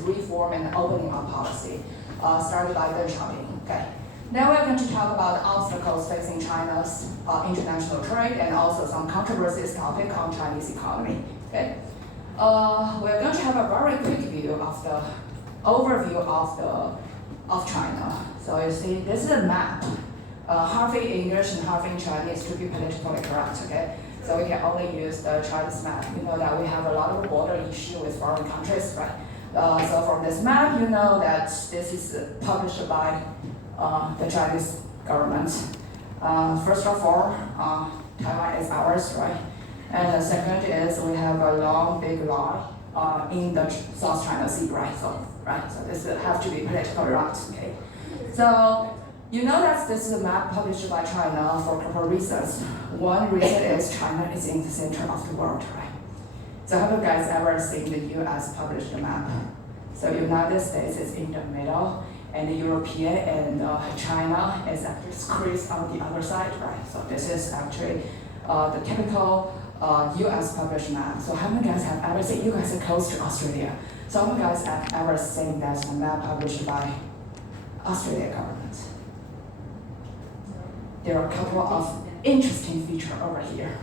reform and opening up policy, started by Deng Xiaoping. Okay. Now we're going to talk about obstacles facing China's international trade and also some controversies topic on Chinese economy. Okay. We're going to have a very quick view of the overview of China. So you see, this is a map. Half in English and half in Chinese to be politically correct. Okay. So we can only use the Chinese map. You know that we have a lot of border issue with foreign countries, right? So from this map, you know that this is published by the Chinese government. First of all, Taiwan is ours, right? And the second is we have a long, big line in the South China Sea, right? So this have to be politically right, okay? So you know that this is a map published by China for a couple of reasons. One reason is China is in the center of the world, right? So have you guys ever seen the US published map? So United States is in the middle, and the European and China is actually squeezed on the other side, right? So this is actually the typical US published map. So how many guys have ever seen, you guys are close to Australia. So how many guys have ever seen that map published by Australia government? There are a couple of interesting features over here.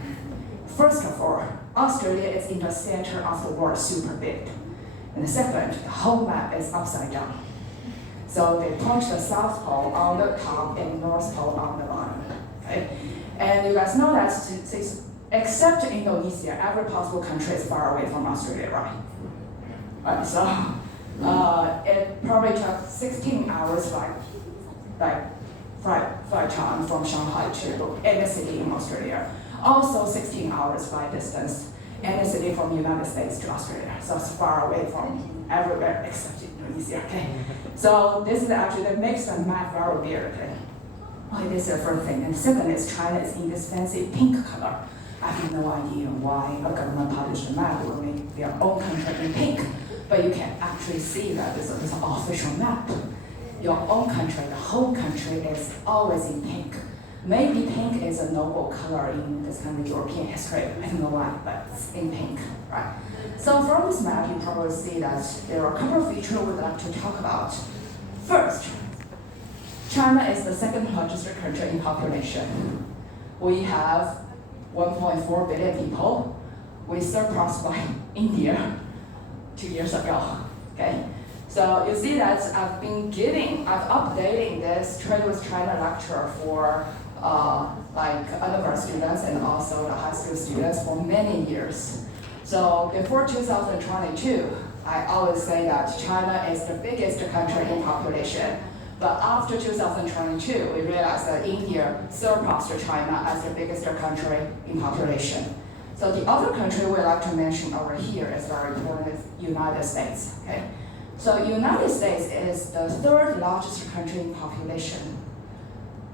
First of all, Australia is in the center of the world, super big. And the second, the whole map is upside down. So they put the South Pole on the top and North Pole on the bottom. Okay? And you guys know that except Indonesia, every possible country is far away from Australia, right? So it probably took 16 hours flight time from Shanghai to any city in Australia. Also 16 hours flight distance, any city from the United States to Australia. So it's far away from everywhere except Indonesia, okay? So this is actually, that makes the map very weird, okay? Okay, this is the first thing. And the second is China is in this fancy pink color. I have no idea why a government published a map will make their own country in pink, but you can actually see that this is an official map. Your own country, the whole country is always in pink. Maybe pink is a noble color in this kind of European history. I don't know why, but it's in pink, right? So from this map, you probably see that there are a couple of features we'd like to talk about. First, China is the second largest country in population. We have 1.4 billion people. We surpassed by India 2 years ago, okay? So you see that I've updating this Trade with China lecture for undergrad students and also the high school students for many years. So before 2022, I always say that China is the biggest country in population. But after 2022, we realized that India surpassed China as the biggest country in population. So the other country we like to mention over here is very important, is United States, okay? So United States is the third largest country in population,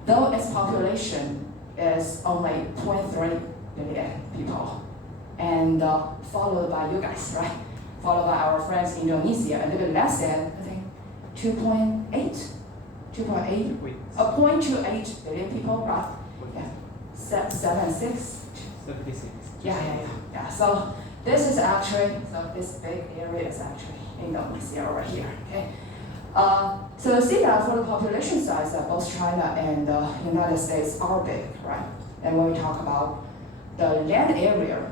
though its population is only 0.3 billion people, and followed by you guys, right? Followed by our friends Indonesia, a little bit less than, I think, 0.28 billion people, right? Yeah, 76. Yeah. So this is actually, this big area is actually Indonesia over here, okay? So you see that for the population size, both China and the United States are big, right? And when we talk about the land area,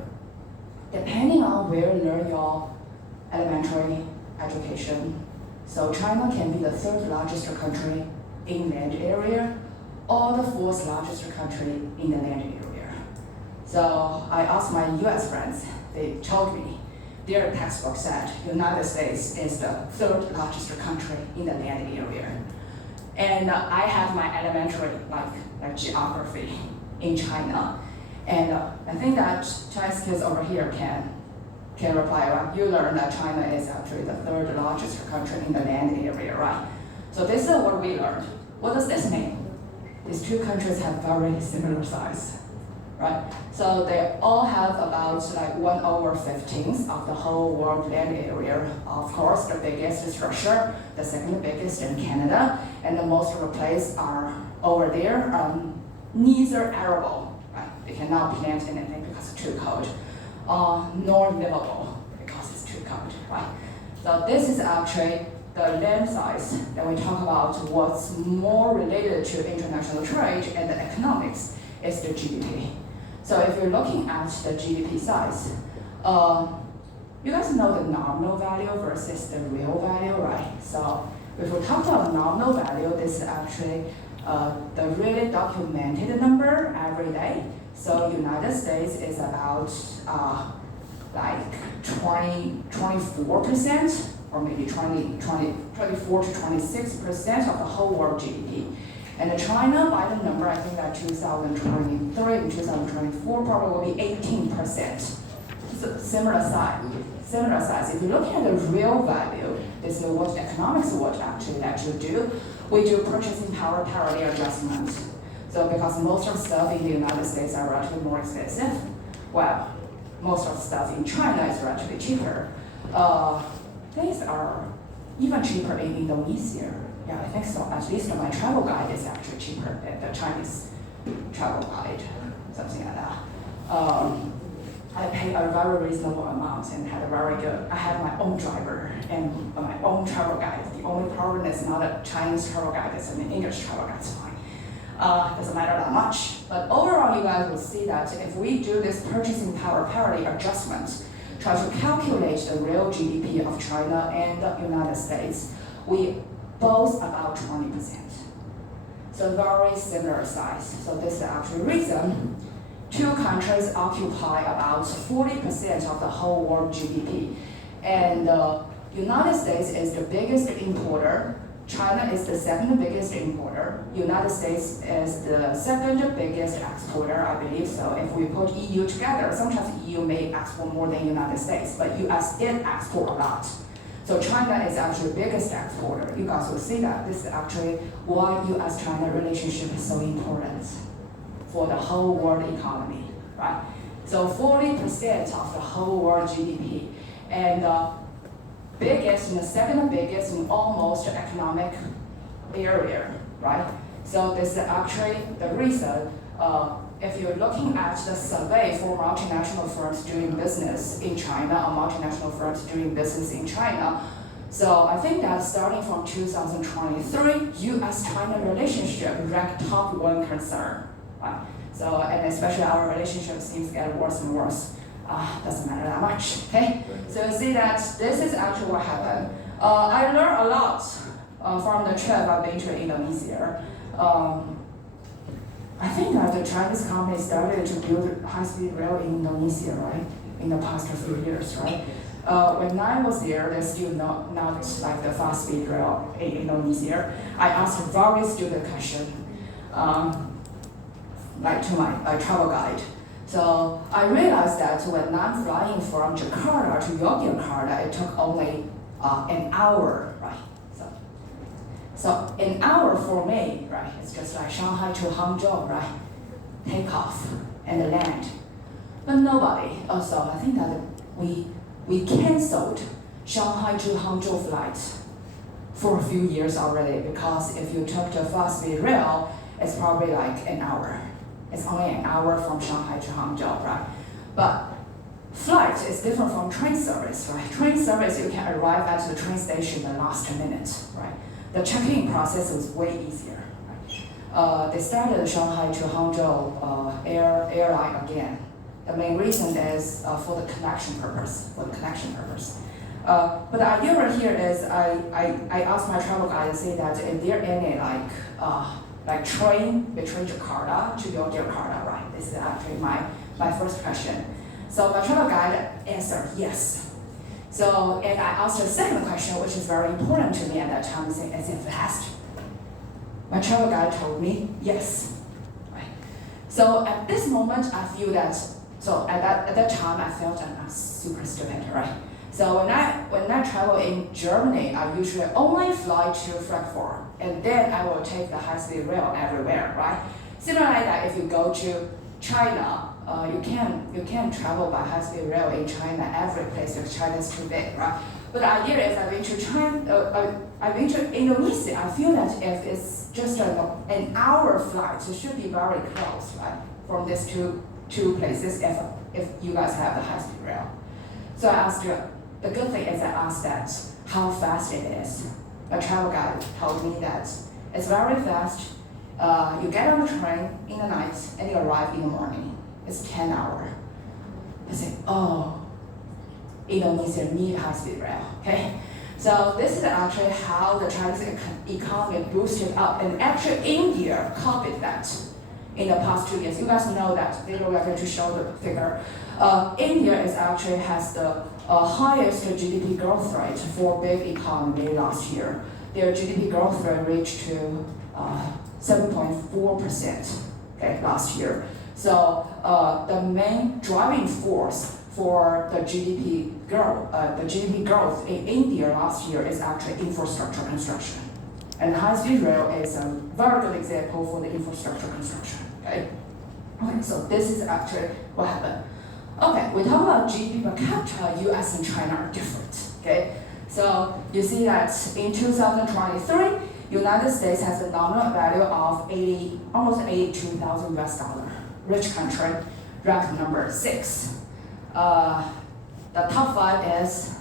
depending on where you learn your elementary education, so China can be the third largest country in land area, or the fourth largest country in the land area. So I asked my US friends, they told me, their textbook said United States is the third largest country in the land area. And I have my elementary like geography in China. And I think that Chinese kids over here can reply, right? You learned that China is actually the third largest country in the land area, right? So this is what we learned. What does this mean? These two countries have very similar size, right? So they all have about like 1/15 of the whole world land area. Of course, the biggest is Russia, the second biggest in Canada, and the most of the places are over there. Neither arable, right? They cannot plant anything because it's too cold, nor livable because it's too cold, right? So this is actually the land size that we talk about what's more related to international trade and the economics is the GDP. So if you're looking at the GDP size, you guys know the nominal value versus the real value, right? So if we talk about nominal value, this is actually the really documented number every day. So United States is about like 24%, or maybe 24 to 26% of the whole world GDP. And China, by the number, I think that 2023 and 2024 probably will be 18%. So similar size. If you're looking at the real value, this is what economics would actually let you do. We do purchasing power parity adjustment. So because most of stuff in the United States are relatively more expensive, well, most of stuff in China is relatively cheaper. Things are even cheaper in Indonesia. Yeah, I think so. At least my travel guide is actually cheaper than the Chinese travel guide, something like that. I pay a very reasonable amount and had a very good, I have my own driver and my own travel guide. The only problem is not a Chinese travel guide, it's an English travel guide, it's fine. Doesn't matter that much. But overall, you guys will see that if we do this purchasing power parity adjustment, try to calculate the real GDP of China and the United States, we both about 20%. So very similar size. So this is the actual reason two countries occupy about 40% of the whole world GDP. And the United States is the biggest importer. China is the second biggest importer. United States is the second biggest exporter, I believe so. If we put EU together, sometimes EU may export more than United States, but US did export a lot. So China is actually the biggest exporter. You guys will see that. This is actually why US-China relationship is so important for the whole world economy, right? So 40% of the whole world GDP. And biggest and the second biggest in almost economic area, right? So this is actually the reason, if you're looking at the survey for multinational firms doing business in China or multinational firms doing business in China, so I think that starting from 2023, US-China relationship ranked top one concern, right? So, and especially our relationship seems to get worse and worse. Doesn't matter that much, okay? So you see that this is actually what happened. I learned a lot from the trip I've been to Indonesia. I think that the Chinese company started to build high-speed rail in Indonesia, right? In the past few years, right? When I was there, there's still not like the fast-speed rail in Indonesia. I asked a very stupid question, like to my travel guide. So I realized that when I'm flying from Jakarta to Yogyakarta, it took only an hour, right? So an hour for me, right? It's just like Shanghai to Hangzhou, right? Take off and land. But nobody. Also, I think that we canceled Shanghai to Hangzhou flight for a few years already, because if you took the fast-speed rail, it's probably like an hour. It's only an hour from Shanghai to Hangzhou, right? But flight is different from train service, right? Train service, you can arrive at the train station the last minute, right? The check-in process was way easier, right? They started Shanghai to Hangzhou airline again. The main reason is for the connection purpose, But the idea right here is I asked my travel guide to say that if there any like train between Jakarta to Yogyakarta, right? This is actually my first question. So my travel guide answered yes. So, and I asked the second question, which is very important to me at that time, saying, is it fast? My travel guide told me yes. Right? So at this moment, I feel that, so at that time, I felt that I'm super stupid, right? So when I travel in Germany, I usually only fly to Frankfurt, and then I will take the high-speed rail everywhere, right? Similarly, that if you go to China, you can travel by high-speed rail in China every place because China is too big, right? But the idea is I've been to Indonesia. I feel that if it's just an hour flight, it should be very close, right? From these two places, if you guys have the high-speed rail. So I asked the good thing is I asked that how fast it is. A travel guide told me that it's very fast. You get on the train in the night and you arrive in the morning. It's 10 hours. I said, oh, Indonesia need high-speed rail, okay? So this is actually how the Chinese economy boosted up, and actually India copied that in the past 2 years. You guys know that. Later we are going to show the figure. India actually has the highest GDP growth rate for big economy last year. Their GDP growth rate reached to 7.4%, okay, last year. So the main driving force for the GDP growth in India last year is actually infrastructure construction. And high-speed rail is a very good example for the infrastructure construction, okay? Okay, so this is actually what happened. Okay, we talk about GDP per capita, US and China are different, okay? So you see that in 2023, United States has a nominal value of almost 82,000 US dollar. Rich country, ranked number 6. The top 5 is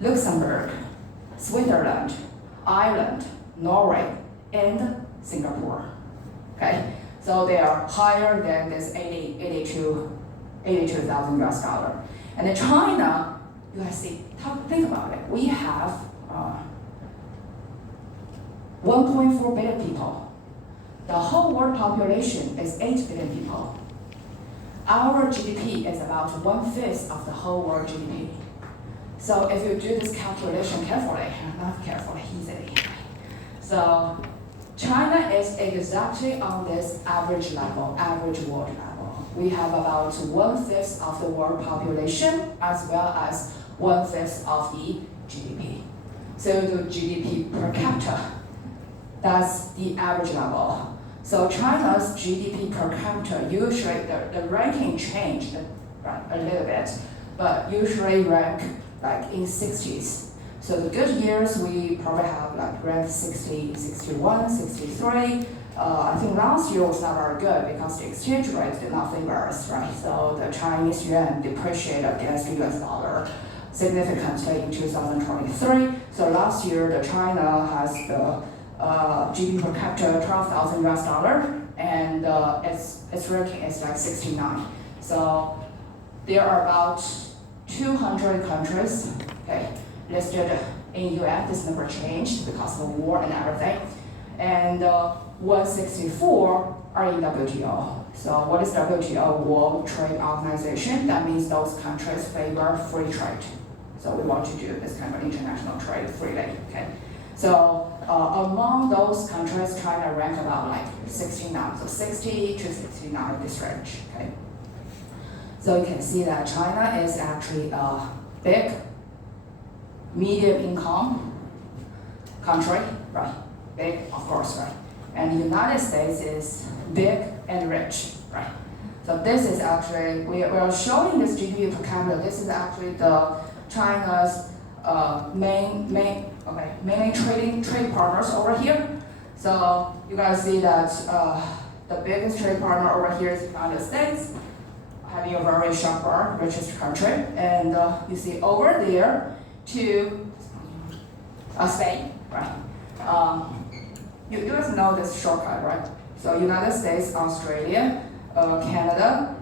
Luxembourg, Switzerland, Ireland, Norway, and Singapore. Okay, so they are higher than this 82,000 US dollar. And in China, you guys see, think about it. We have 1.4 billion people. The whole world population is 8 billion people. Our GDP is about 1/5 of the whole world GDP. So if you do this calculation carefully, not carefully, easily. So China is exactly on this average level, average world level. We have about 1/5 of the world population as well as 1/5 of the GDP. So the GDP per capita, that's the average level. So China's GDP per capita, usually the ranking changed a little bit, but usually rank like in 60s. So the good years, we probably have like rank 60, 61, 63. I think last year was not very good because the exchange rate did not favor us, right? So the Chinese yuan depreciated against the US dollar significantly in 2023. So last year, the China has the GDP per capita 12,000 US dollar, and its ranking is like 69. So there are about 200 countries, okay, listed in UN. This number changed because of the war and everything. And 164 are in WTO. So what is WTO? World Trade Organization. That means those countries favor free trade. So we want to do this kind of international trade freely, okay? So among those countries, China ranked about like 69, so 60 to 69 this range, okay? So you can see that China is actually a big, medium income country, right? Big, of course, right? And the United States is big and rich, right? So this is actually, we are showing this GDP per capita. This is actually the China's mainly trade partners over here. So you guys see that the biggest trade partner over here is the United States, having a very sharp bar, richest country. And you see over there to Spain, right? You guys know this shortcut, right? So United States, Australia, Canada,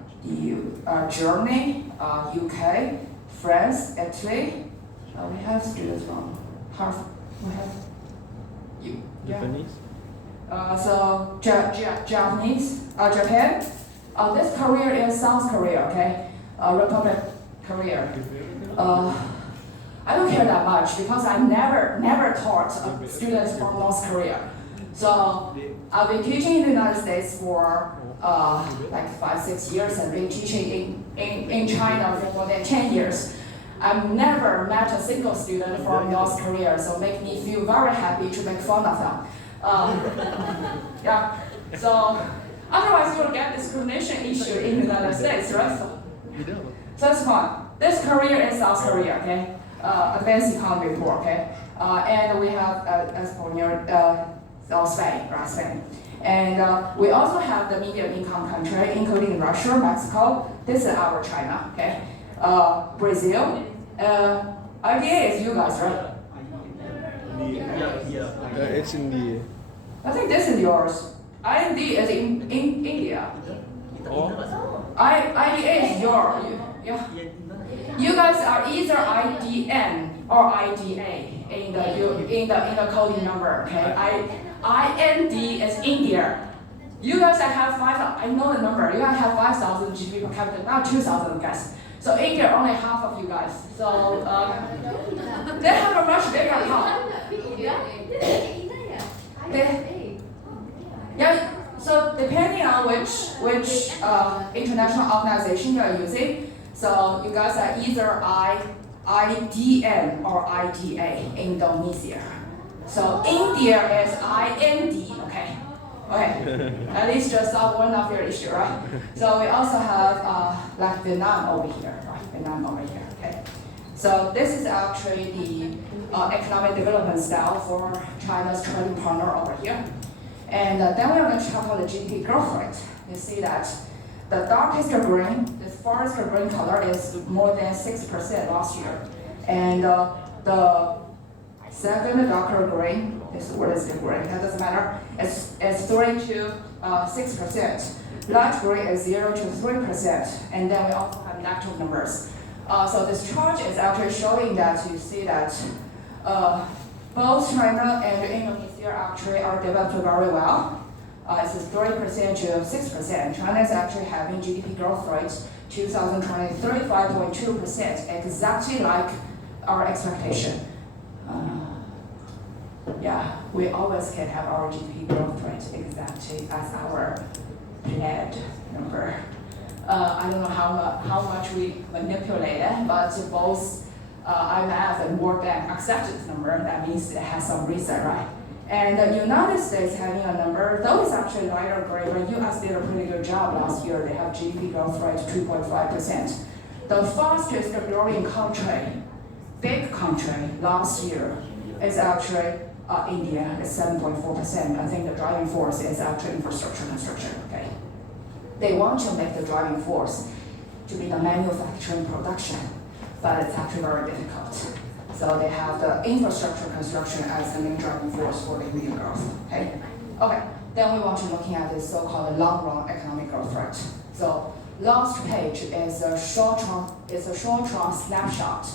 Germany, UK, France, Italy. We have students from Harvard. We have you. Japanese? So Japanese, Japan. This Korea is South Korea, okay? Republic Korea. I don't care that much because I never taught students from North Korea. So I've been teaching in the United States for like 5-6 years and been teaching in China for more than 10 years. I've never met a single student from North Korea, so make me feel very happy to make fun of them. Yeah, so otherwise you'll get discrimination issue in the United States, right? So that's fine. This Korea is South Korea, okay? Advanced economy poor, okay? And we have Spain, right? Spain. And we also have the medium income country, including Russia, Mexico. This is our China, okay? Brazil, IDA is you guys, right? It's India. I think this is yours. IND is in India. IDA is your, yeah. You guys are either IDN or IDA in the coding number, okay? IND is India. You guys have 5,000, I know the number, you guys have 5,000 GDP per capita, not 2,000 guys. So India only half of you guys. So they have a much bigger hub. Yeah, so depending on which international organization you are using, so you guys are either IDN or IDA, Indonesia. So India is IND, okay? Okay, at least just solve one of your issue, right? So we also have like Vietnam over here, right? Vietnam over here, okay? So this is actually the economic development style for China's trading partner over here. And then we're going to check out the GDP growth rate. You see that the darkest green, the farthest green color is more than 6% last year. And the second darker green, what is the green? That doesn't matter. It's 3 to 6%. Light green is 0 to 3%. And then we also have negative numbers. So this chart is actually showing that you see that both China and Indonesia actually are developed very well. It's 3% to 6%. China is actually having GDP growth rate 2020 35.2%, exactly like our expectation. Yeah, we always can have our GDP growth rate exactly as our planned number. I don't know how much we manipulated, but both IMF and World Bank accepted the number. That means it has some reason, right? And the United States having a number, though it's actually lighter gray, but US did a pretty good job last year. They have GDP growth rate 2.5%. The fastest growing country, big country last year is actually India. It's 7.4%. I think the driving force is actually infrastructure construction. Okay, they want to make the driving force to be the manufacturing production, but it's actually very difficult. So they have the infrastructure construction as the main driving force for the Indian growth. Okay. Okay. Then we want to looking at this so-called long-run economic growth rate. So last page is a short-term snapshot.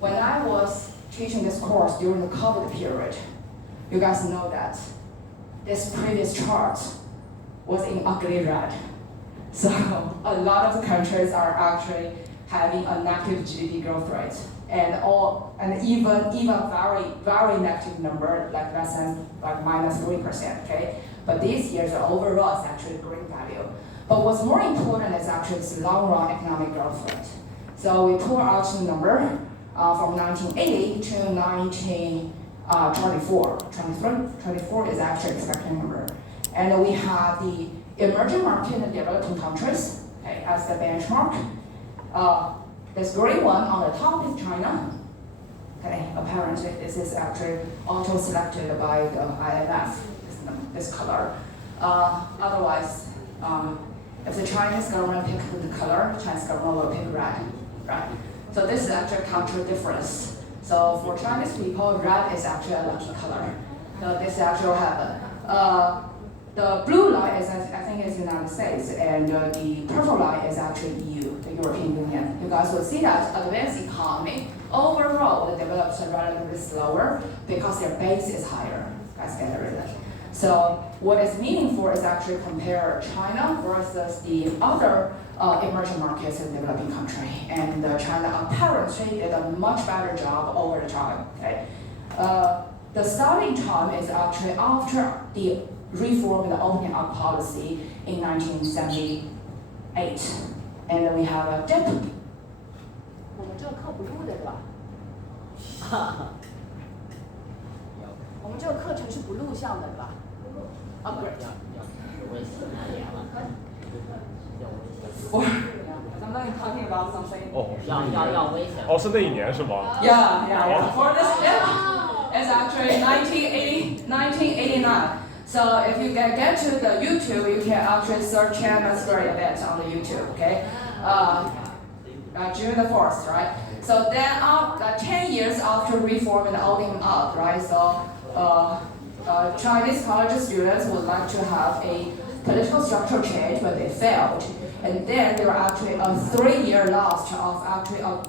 When I was teaching this course during the COVID period, you guys know that this previous chart was in ugly red. So a lot of the countries are actually having a negative GDP growth rate, and even very negative number like less than like -3%. Okay, but this year's overall is actually green value. But what's more important is actually this long-run economic growth rate. So we pull out the number from 1980 to 1924. 24 is actually expected number, and we have the emerging market and developing countries, okay, as the benchmark. This green one on the top is China. Okay, apparently this is actually auto-selected by the IMF, this color. Otherwise, if the Chinese government picks the color, Chinese government will pick red, right? So this is actually a country difference. So for Chinese people, red is actually a lucky color. So this actually happen. The blue line is, I think, is United States, and the purple line is actually EU, the European Union. You guys will see that advanced economy overall the develops are relatively slower because their base is higher. Guys get it right? So what is meaningful is actually compare China versus the other emerging markets in developing country, and China apparently did a much better job over the time. Okay, the starting time is actually after the reform the opening up policy in 1978, and then we have a dip. 我们这个课不录的对吧？我们这个课程是不录像的对吧？啊，不是。I'm not talking about something. 要危险。哦，是那一年是吗？ Yeah. For this dip, it's actually 1989. So if you get to the YouTube, you can actually search Tiananmen Square event on the YouTube, okay? June the 4th, right? So then, 10 years after reform and opening up, right? So Chinese college students would like to have a political structure change, but they failed. And then there were actually a 3-year loss of actually a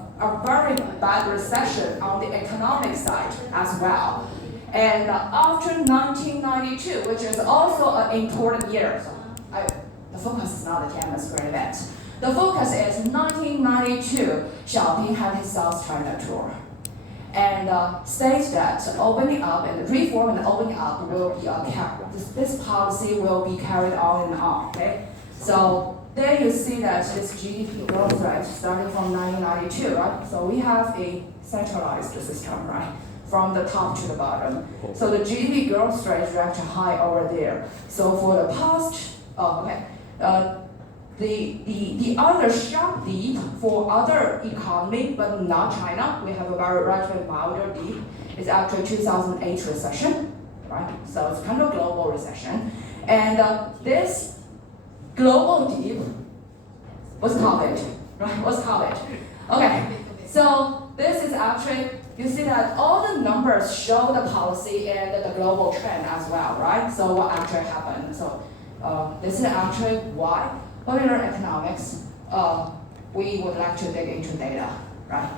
very bad recession on the economic side as well. And after 1992, which is also an important year, so the focus is not the Tiananmen Square event. The focus is 1992, Xiaoping had his South China tour. And states that opening up and reform and opening up will be this policy will be carried on and on, okay? So there you see that this GDP growth rate starting from 1992, right? So we have a centralized system, right? From the top to the bottom. So the GDP growth rate is actually high over there. So for the past, the other sharp dip for other economy, but not China, we have a very relatively milder dip, is actually 2008 recession, right? So it's kind of global recession. And this global dip was COVID, right? Was COVID. Okay, so this is actually, you see that all the numbers show the policy and the global trend as well, right? So what actually happened? So this is actually why popular economics, we would like to dig into data, right?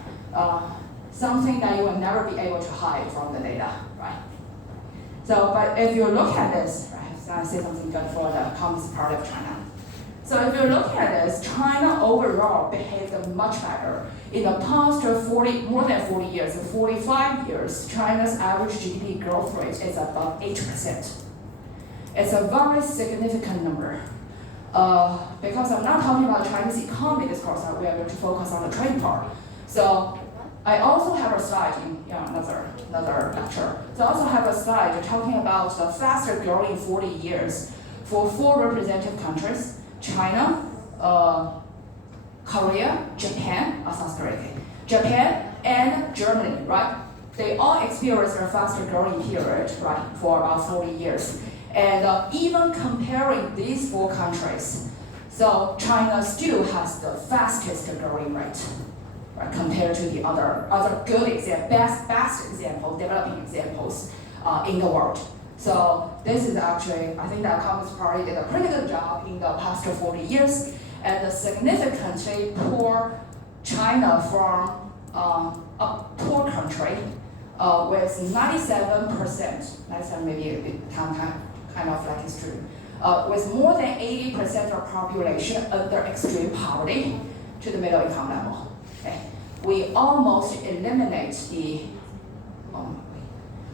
Something that you will never be able to hide from the data, right? So, but if you look at this, right, so I say something good for the Communist Party of China. So if you look at this, China overall behaved much better. In the past more than 40 years, 45 years, China's average GDP growth rate is about 8%. It's a very significant number. Because I'm not talking about Chinese economy this course, we are going to focus on the trade part. So I also have a slide in another lecture. So I also have a slide talking about the faster growing 40 years for 4 representative countries: China, Korea, Japan, South Korea, Japan, and Germany, right? They all experienced a faster growing period, right, for about 40 years. And even comparing these 4 countries, so China still has the fastest growing rate, right, compared to the other good example, best example, developing examples in the world. So this is actually, I think that Communist Party did a pretty good job in the past 40 years, and significantly pour China from a poor country with 97%, 97 maybe a bit kind of like it's true, with more than 80% of population under extreme poverty to the middle income level. Okay. We almost eliminate the,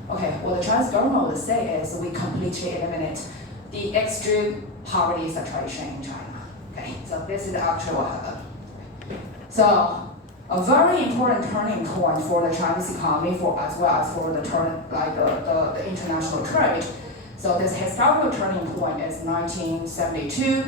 what the Chinese government would say is we completely eliminate the extreme poverty situation in China. Okay, so this is actually what happened. So a very important turning point for the Chinese economy, as well as for the international trade. So this historical turning point is 1972.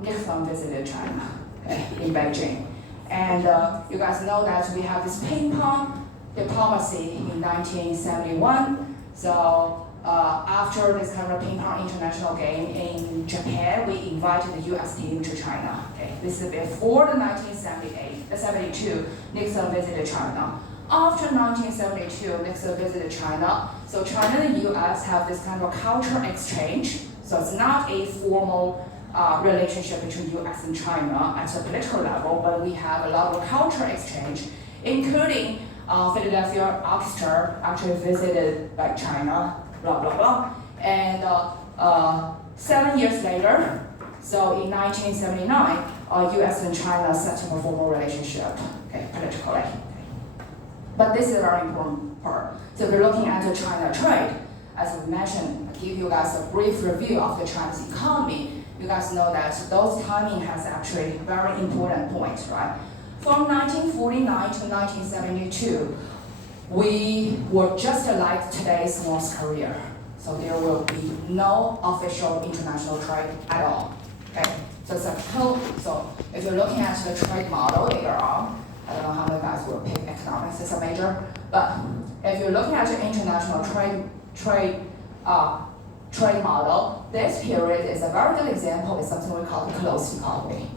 Nixon visited China, okay, in Beijing, and you guys know that we have this ping pong diplomacy in 1971. So after this kind of ping pong international game in Japan, we invited the U.S. team to China. Okay, this is before the 1972 Nixon visited China. After 1972, Nixon visited China. So China and the U.S. have this kind of cultural exchange. So it's not a formal relationship between U.S. and China at a political level, but we have a lot of cultural exchange, including Philadelphia Orchestra actually visited China, blah, blah, blah. And 7 years later, so in 1979, U.S. and China set up a formal relationship, okay, politically. But this is a very important part. So we're looking at the China trade. As we mentioned, I give you guys a brief review of the Chinese economy. You guys know that those timing has actually very important points, right? From 1949 to 1972, we were just like today's North Korea. So there will be no official international trade at all. Okay? So it's a so if you're looking at the trade model later on, I don't know how many guys will pick economics as a major, but if you're looking at the international trade model, this period is a very good example. It's something we call the closed economy.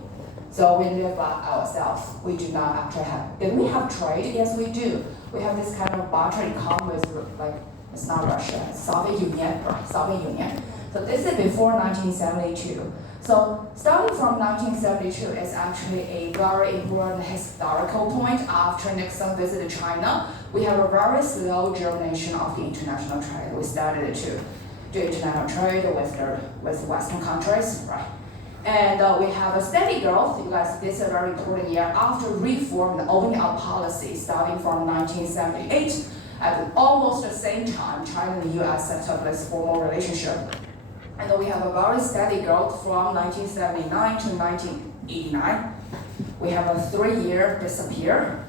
So we live by ourselves. We do not actually have. If we have trade, yes, we do. We have this kind of barter economy with like it's not Russia, it's Soviet Union, right? Soviet Union. So this is before 1972. So starting from 1972 is actually a very important historical point. After Nixon visited China, we have a very slow germination of the international trade. We started to do international trade with Western countries, right? And we have a steady growth. You guys, this is a very important year after reform and opening up policy starting from 1978. At almost the same time, China and the US set up this formal relationship. And we have a very steady growth from 1979 to 1989. We have a 3-year disappear.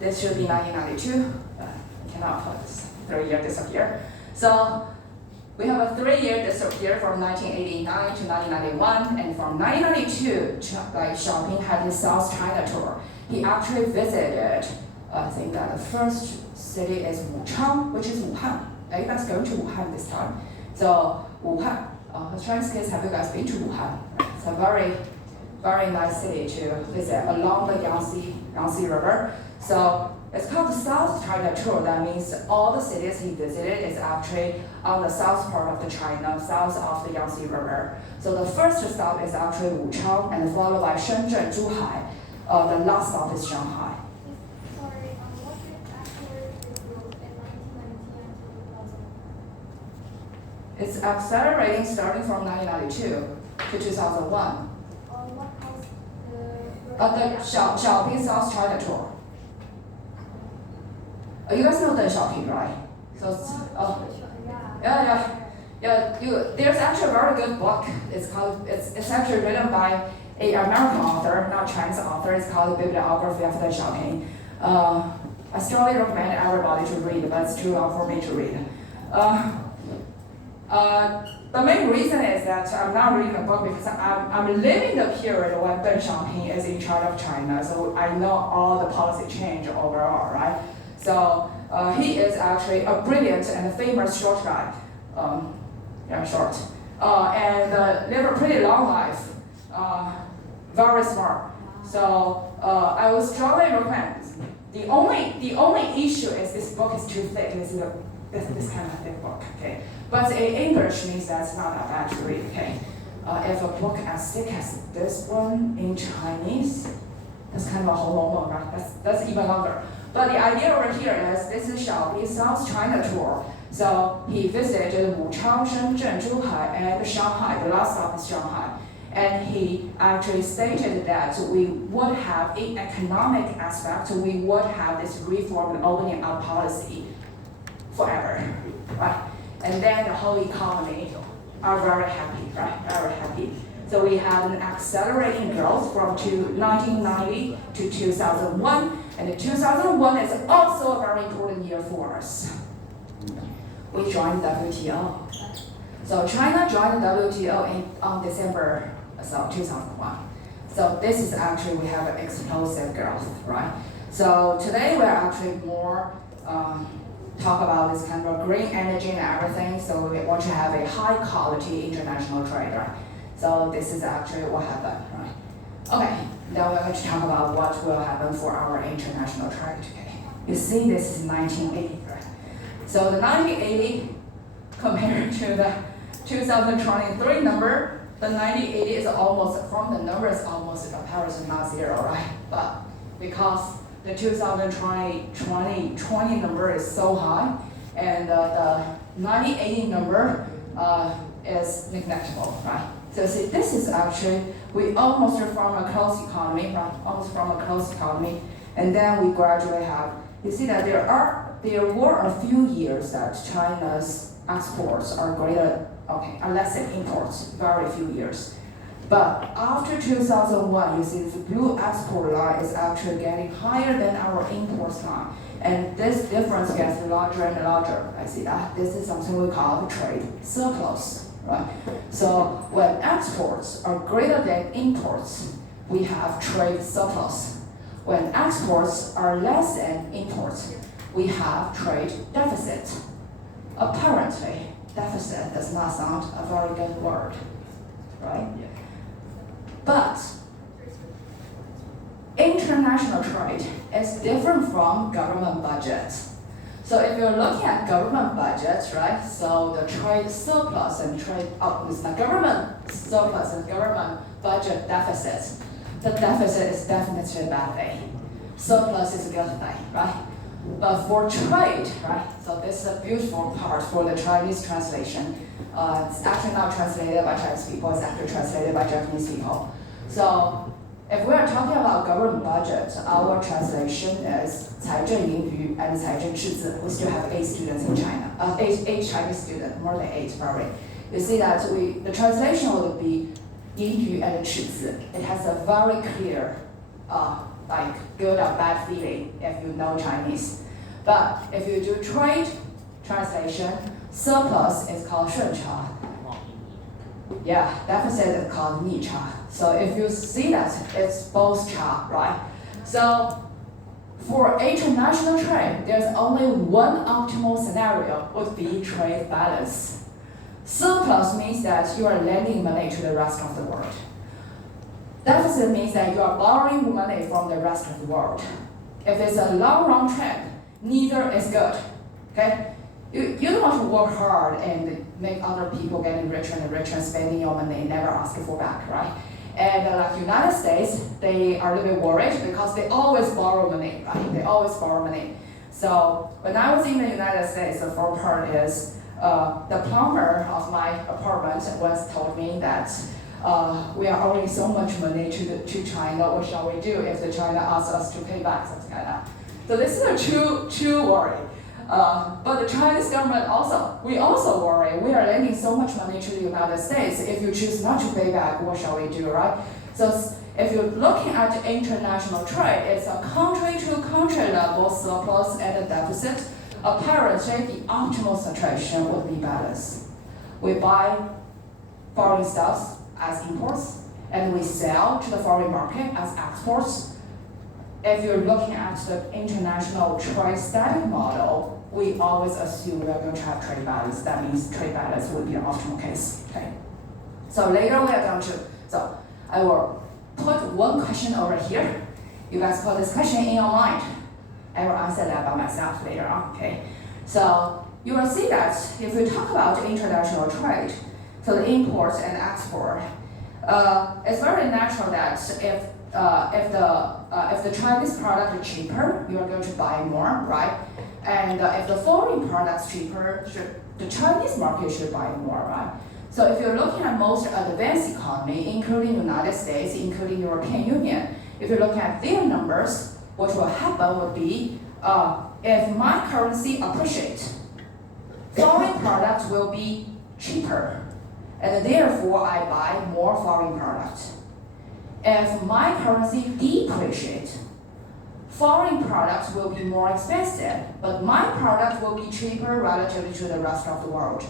This should be 1992. I cannot put this 3-year disappear. So we have a 3-year disappear from 1989 to 1991, and from 1992, like Xiaoping had his South China tour. He actually visited, I think that the first city is Wuchang, which is Wuhan. Are you guys going to Wuhan this time? So Wuhan, the Chinese kids, have you guys been to Wuhan? It's a very, very nice city to visit along the Yangtze River. So it's called the South China Tour. That means all the cities he visited is actually on the south part of the China, south of the Yangtze River. So the first stop is actually Wuchang, and followed by Shenzhen, Zhuhai. The last stop is Shanghai. Sorry, what did accelerate the growth in 1990 until 2000? It's accelerating starting from 1992 to 2001. What caused the growth? The Xiaoping South China Tour. You guys know Deng Xiaoping, right? So, yeah. There's actually a very good book. It's actually written by an American author, not Chinese author. It's called The Bibliography of Deng Xiaoping. I strongly recommend everybody to read, but it's too long for me to read. The main reason is that I'm not reading the book because I'm living the period when Deng Xiaoping is in charge of China, so I know all the policy change overall, right? So he is actually a brilliant and famous short guy. Short. And live a pretty long life. Very smart. So I would strongly recommend. The only issue is this book is too thick. This kind of thick book, okay? But in English means that's not that bad to read, okay? If a book as thick as this one in Chinese, that's kind of a whole right? That's even longer. But the idea over here is this is Xiaoping's South China tour. So he visited Wuchang, Shenzhen, Zhuhai, and Shanghai. The last stop is Shanghai. And he actually stated that we would have an economic aspect, we would have this reform and opening up policy forever, right? And then the whole economy are very happy, right? Very happy. So we have an accelerating growth from 1990 to 2001, and 2001 is also a very important year for us. We joined WTO. So China joined WTO on December 2001. So this is actually, we have an explosive growth, right? So today we're actually more talk about this kind of green energy and everything. So we want to have a high quality international trade, right? So this is actually what happened, right? Okay, now we're going to talk about what will happen for our international trade, okay? You see this is 1980, right? So the 1980 compared to the 2023 number, the 1980 is almost, from the number is almost a comparison, not zero, right? But because the 2020 number is so high, and the 1980 number is neglectable, right? So see, this is actually, we almost are from a closed economy, right? Almost from a closed economy, and then we gradually have, you see that there were a few years that China's exports are greater, are less than imports, very few years. But after 2001, you see the blue export line is actually getting higher than our imports line. And this difference gets larger and larger. I see that. This is something we call the trade surplus, right? So when exports are greater than imports, we have trade surplus. When exports are less than imports, we have trade deficit. Apparently, deficit does not sound a very good word, right? But international trade is different from government budget. So if you're looking at government budgets, right? So the trade surplus and it's the government surplus and government budget deficit. The deficit is definitely a bad thing. Surplus is a good thing, right? But for trade, right? So this is a beautiful part for the Chinese translation. It's actually not translated by Chinese people, it's actually translated by Japanese people. So if we are talking about government budget, our translation is 财政盈余 and 财政赤字. We still have 8 students in China, 8 Chinese students, more than 8 probably. You see that the translation would be 盈余 and 赤字. It has a very clear, like good or bad feeling if you know Chinese. But if you do trade translation, surplus is called 顺差. Yeah, deficit is called 逆差. So if you see that, it's both 差, right? So for international trade, there's only one optimal scenario would be trade balance. Surplus means that you are lending money to the rest of the world. Deficit means that you are borrowing money from the rest of the world. If it's a long run trend, neither is good. Okay? You don't want to work hard and make other people getting richer and richer and spending your money and never ask for back, right? And like United States, they are a little bit worried because they always borrow money, right? They always borrow money. So when I was in the United States, the first part is the plumber of my apartment once told me that we are owing so much money to China. What shall we do if the China asks us to pay back, something like that? So this is a true worry. But the Chinese government we also worry. We are lending so much money to the United States. If you choose not to pay back, what shall we do, right? So if you're looking at international trade, it's a country-to-country level surplus and a deficit. Apparently, the optimal situation would be balance. We buy foreign stuff as imports, and we sell to the foreign market as exports. If you're looking at the international trade static model, we always assume we are going to have trade balance. That means trade balance would be an optimal case. Okay. So later we are going to. So I will put one question over here. You guys put this question in your mind. I will answer that by myself later on. Okay. So you will see that if we talk about international trade, so the import and export, it's very natural that if the Chinese product is cheaper, you are going to buy more, right? And if the foreign product's cheaper, the Chinese market should buy more, right? So if you're looking at most advanced economy, including United States, including European Union, if you're looking at their numbers, what will happen would be if my currency appreciates, foreign products will be cheaper, and therefore I buy more foreign products. If my currency depreciates, foreign products will be more expensive, but my product will be cheaper relatively to the rest of the world.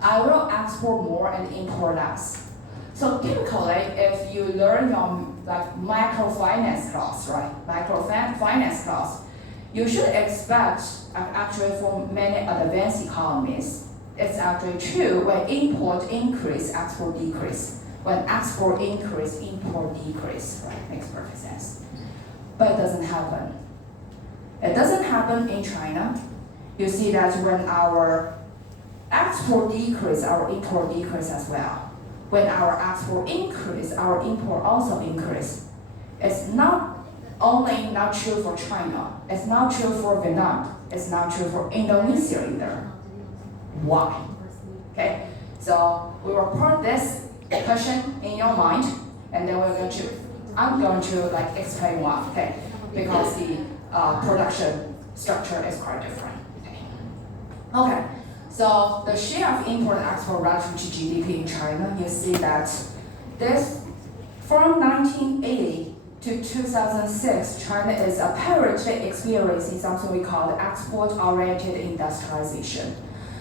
I will export more and import less. So typically, if you learn your microfinance class, right? Microfinance class, you should expect actually for many advanced economies, it's actually true when import increase, export decrease. When export increase, import decrease, right? Makes perfect sense. But it doesn't happen. It doesn't happen in China. You see that when our export decrease, our import decrease as well. When our export increase, our import also increase. It's not only not true for China, it's not true for Vietnam, it's not true for Indonesia either. Why? Okay, so we will put this question in your mind, and then I'm going to explain why, okay? Because the production structure is quite different. Okay, so the share of import and export relative to GDP in China, you see that this from 1980 to 2006, China is apparently experiencing something we call the export-oriented industrialization.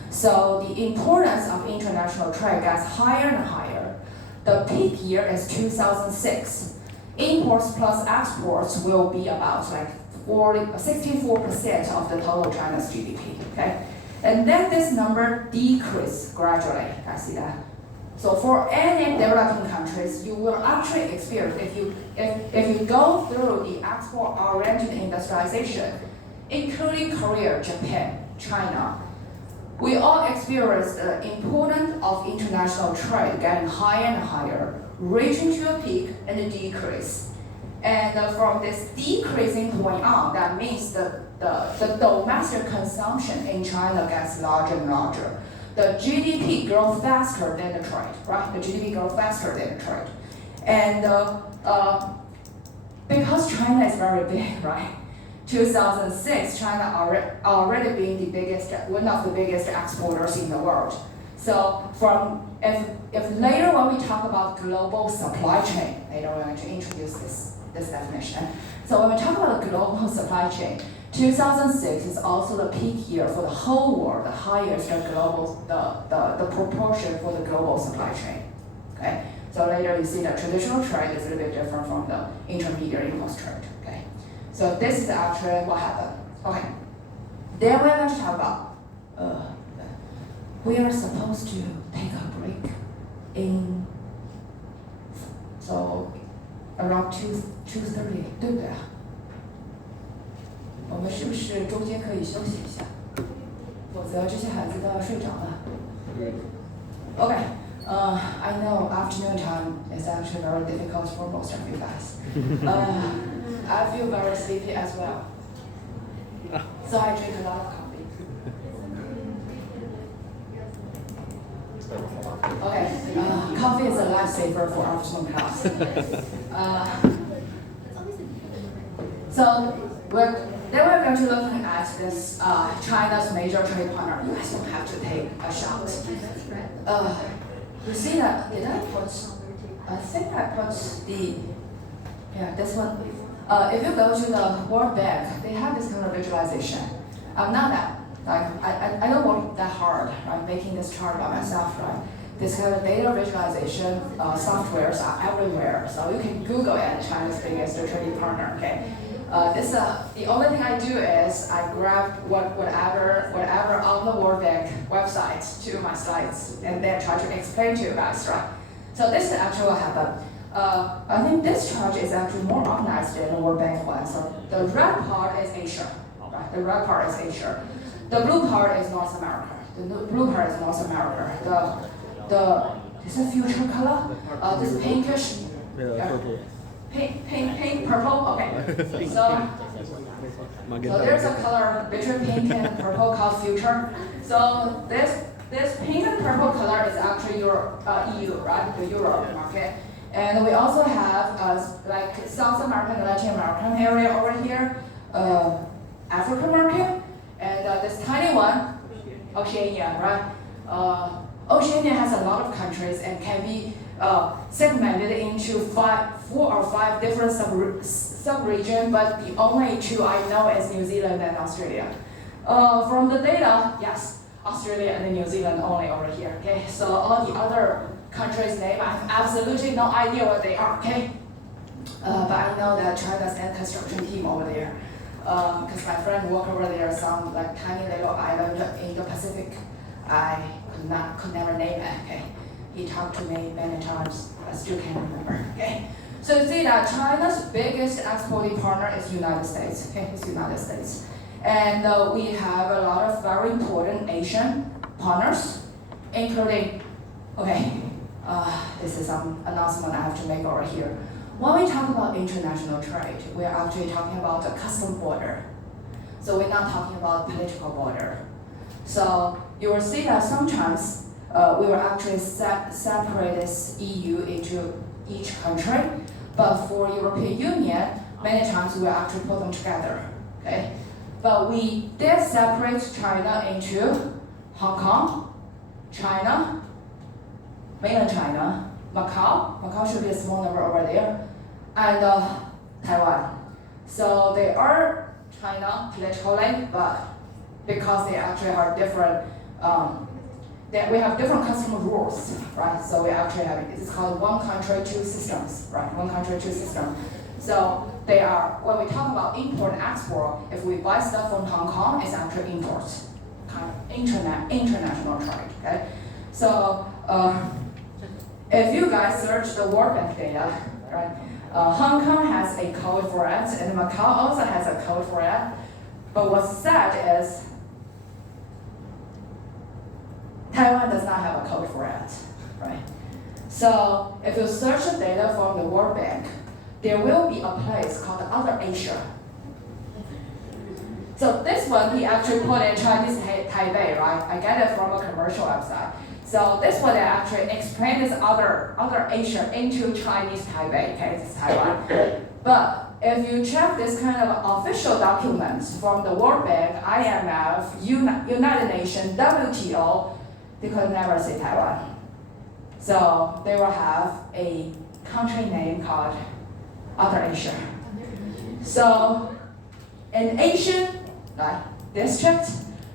So the importance of international trade gets higher and higher. The peak year is 2006. Imports plus exports will be about 64% of the total China's GDP. Okay, and then this number decreases gradually. I see that. So for any developing countries, you will actually experience if you go through the export-oriented industrialization, including Korea, Japan, China, we all experience the importance of international trade getting higher and higher, reaching to a peak and a decrease. And from this decreasing point on, that means the domestic consumption in China gets larger and larger. The GDP grows faster than the trade, right? The GDP grows faster than the trade. And because China is very big, right? 2006, China already being one of the biggest exporters in the world. So if later when we talk about global supply chain, later we're going to introduce this definition. So when we talk about the global supply chain, 2006 is also the peak year for the whole world, the highest the proportion for the global supply chain. Okay. So later you see that traditional trade is a little bit different from the intermediate impulse trade. Okay. So this is actually what happened. Okay. Then we're going to talk about we are supposed to take a break in around 2:30， 对不对啊？我们是不是中间可以休息一下？否则这些孩子都要睡着了。Okay. I know afternoon time is actually very difficult for most of you guys. I feel very sleepy as well. So I drink a lot of coffee. Okay, coffee is a lifesaver for afternoon class. So we're going to look at this China's major trade partner. You guys don't have to take a shot. You see that? Did I put? I think I put this one. If you go to the World Bank, they have this kind of visualization. I'm not that. I don't work that hard, right? Making this chart by myself, right? This kind of data visualization softwares are everywhere, so you can Google it. China's biggest trading partner. Okay, the only thing I do is I grab whatever on the World Bank website to my slides, and then try to explain to you guys, right? So this is actually what happened. I think this chart is actually more organized than the World Bank one. So the red part is Asia, right? The red part is Asia. The blue part is North America. The blue part is North America. Is it future color? This pinkish. Purple. Pink, purple. Okay. So there's a color between pink and purple called future. So this pink and purple color is actually your EU, right? The Europe market. And we also have like South American and Latin American area over here, African market, and this tiny one, Oceania, right? Oceania has a lot of countries and can be segmented into 4 or 5 different sub-regions, but the only 2 I know is New Zealand and Australia. From the data, yes, Australia and New Zealand only over here, okay? So all the other countries' name, I have absolutely no idea what they are, okay? But I know that China's land construction team over there, because my friend worked over there, some like tiny little island in the Pacific. I could never name it, okay? He talked to me many times, I still can't remember, okay? So you see that China's biggest exporting partner is United States, okay? It's United States. And we have a lot of very important Asian partners, including, okay, this is some announcement I have to make over here. When we talk about international trade, we're actually talking about a custom border. So we're not talking about political border. So you will see that sometimes we will actually separate this EU into each country, but for European Union, many times we will actually put them together, okay? But we did separate China into Hong Kong, China, mainland China, Macau should be a small number over there, and Taiwan. So they are China politically, but because they actually are different, we have different customer rules, right? So we actually have, it's called one country, two systems, right? One country, two systems. So they are, when we talk about import and export, if we buy stuff from Hong Kong, it's actually imports, kind of international trade, okay? So if you guys search the World Bank data, right? Hong Kong has a code for it, and Macau also has a code for it. But what's sad is Taiwan does not have a code for it, right? So if you search the data from the World Bank, there will be a place called Other Asia. So this one he actually put in Chinese Taipei, right? I get it from a commercial website. So this one I actually explain this other Asia into Chinese Taipei, okay, this is Taiwan. But if you check this kind of official documents from the World Bank, IMF, United Nations, WTO, they could never say Taiwan. So they will have a country name called Other Asia. So an Asian district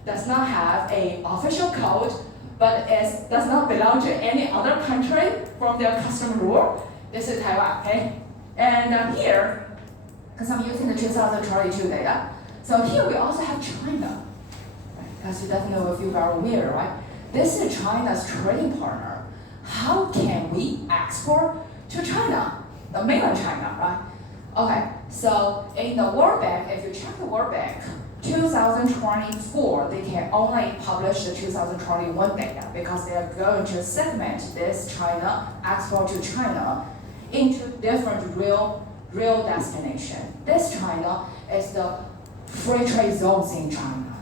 does not have an official code, but it does not belong to any other country from their custom rule. This is Taiwan, okay? And here, because I'm using the 2022 data, so here we also have China, right? Because you definitely will feel very weird, right? This is China's trading partner. How can we export to China, the mainland China, right? Okay, so in the World Bank, if you check the World Bank, 2024, they can only publish the 2021 data because they are going to segment this China, export to China, into different real destination. This China is the free trade zones in China.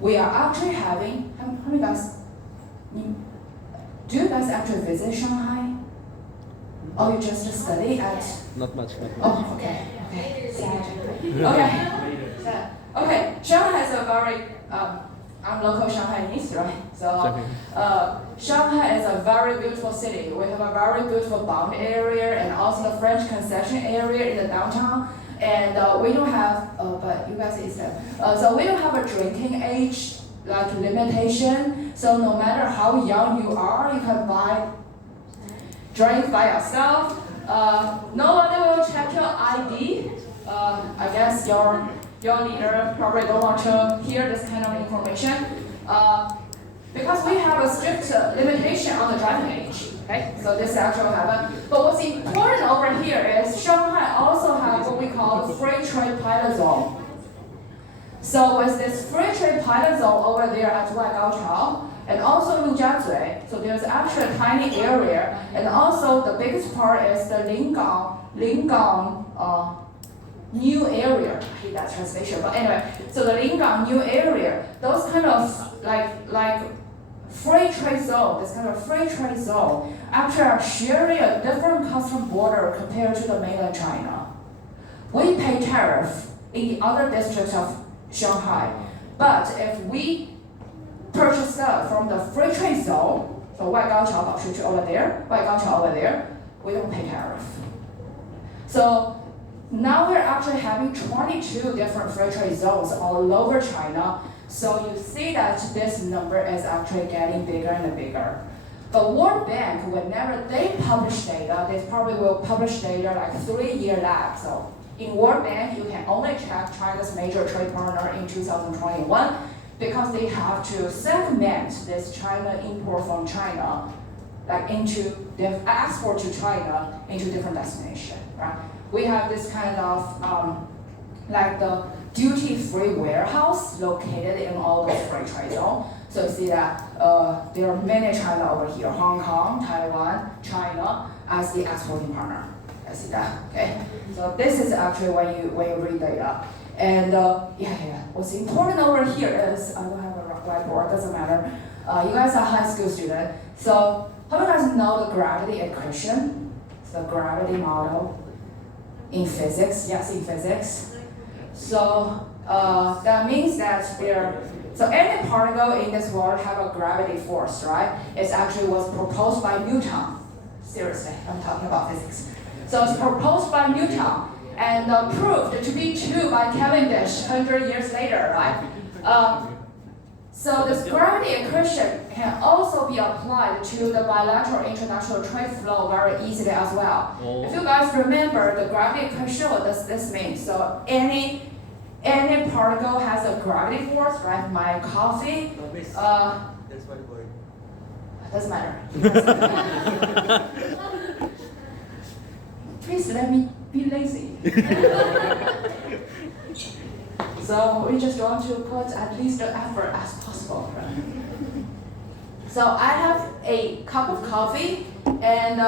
We are actually having, how many guys, do you guys actually visit Shanghai? Or you just study at? Not much. Oh, okay. Okay, Shanghai has a very, I'm local Shanghainese, right? So, Shanghai is a very beautiful city. We have a very beautiful bond area and also the French concession area in the downtown. And we don't have, but you guys is that. So we don't have a drinking age limitation. So no matter how young you are, you can buy drink by yourself. Nobody will check your ID. I guess your leader probably don't want to hear this kind of information. Because we have a strict limitation on the driving age. Okay, so this actually happened. But what's important over here is Shanghai also has what we call the free trade pilot zone. So with this free trade pilot zone over there at Waigaoqiao, and also Lujiazui, so there's actually a tiny area, and also the biggest part is the Lingang new area. I hate that translation, but anyway, so the Lingang new area, those kind of like free trade zone, this kind of free trade zone, actually are sharing a different custom border compared to the mainland China. We pay tariff in the other districts of Shanghai, but if we purchase stuff from the free trade zone, so Waigaoqiao over there, we don't pay tariff. So now we're actually having 22 different free trade zones all over China. So you see that this number is actually getting bigger and bigger. But World Bank, whenever they publish data, they probably will publish data like 3-year lag. So in World Bank, you can only check China's major trade partner in 2021 because they have to segment this China import from China, like into the export to China into different destinations, right? We have this kind of like the duty-free warehouse located in all those free trade zones. So you see that there are many China over here, Hong Kong, Taiwan, China as the exporting partner. I see that, okay? So this is actually when you read data. And what's important over here is, I don't have a whiteboard, doesn't matter. You guys are high school students. So how do you guys know the gravity equation? It's the gravity model in physics, yes, in physics. So that means that so any particle in this world have a gravity force, right? It actually was proposed by Newton. Seriously, I'm talking about physics. So it's proposed by Newton and proved to be true by Cavendish 100 years later, right? So this gravity equation can also be applied to the bilateral international trade flow very easily as well. If you guys remember the gravity equation, what does this mean? So any particle has a gravity force, right? My coffee. doesn't matter. Please let me be lazy. So we just want to put at least the effort as possible. Right? So I have a cup of coffee, and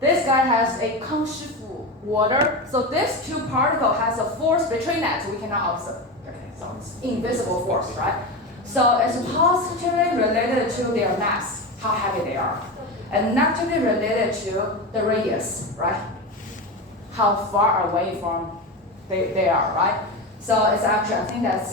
this guy has a Kangshifu water. So this two particle has a force between that we cannot observe. Okay, so it's invisible force, right? So it's positively related to their mass, how heavy they are, and negatively related to the radius, right? How far away from they are, right? So it's actually, I think that's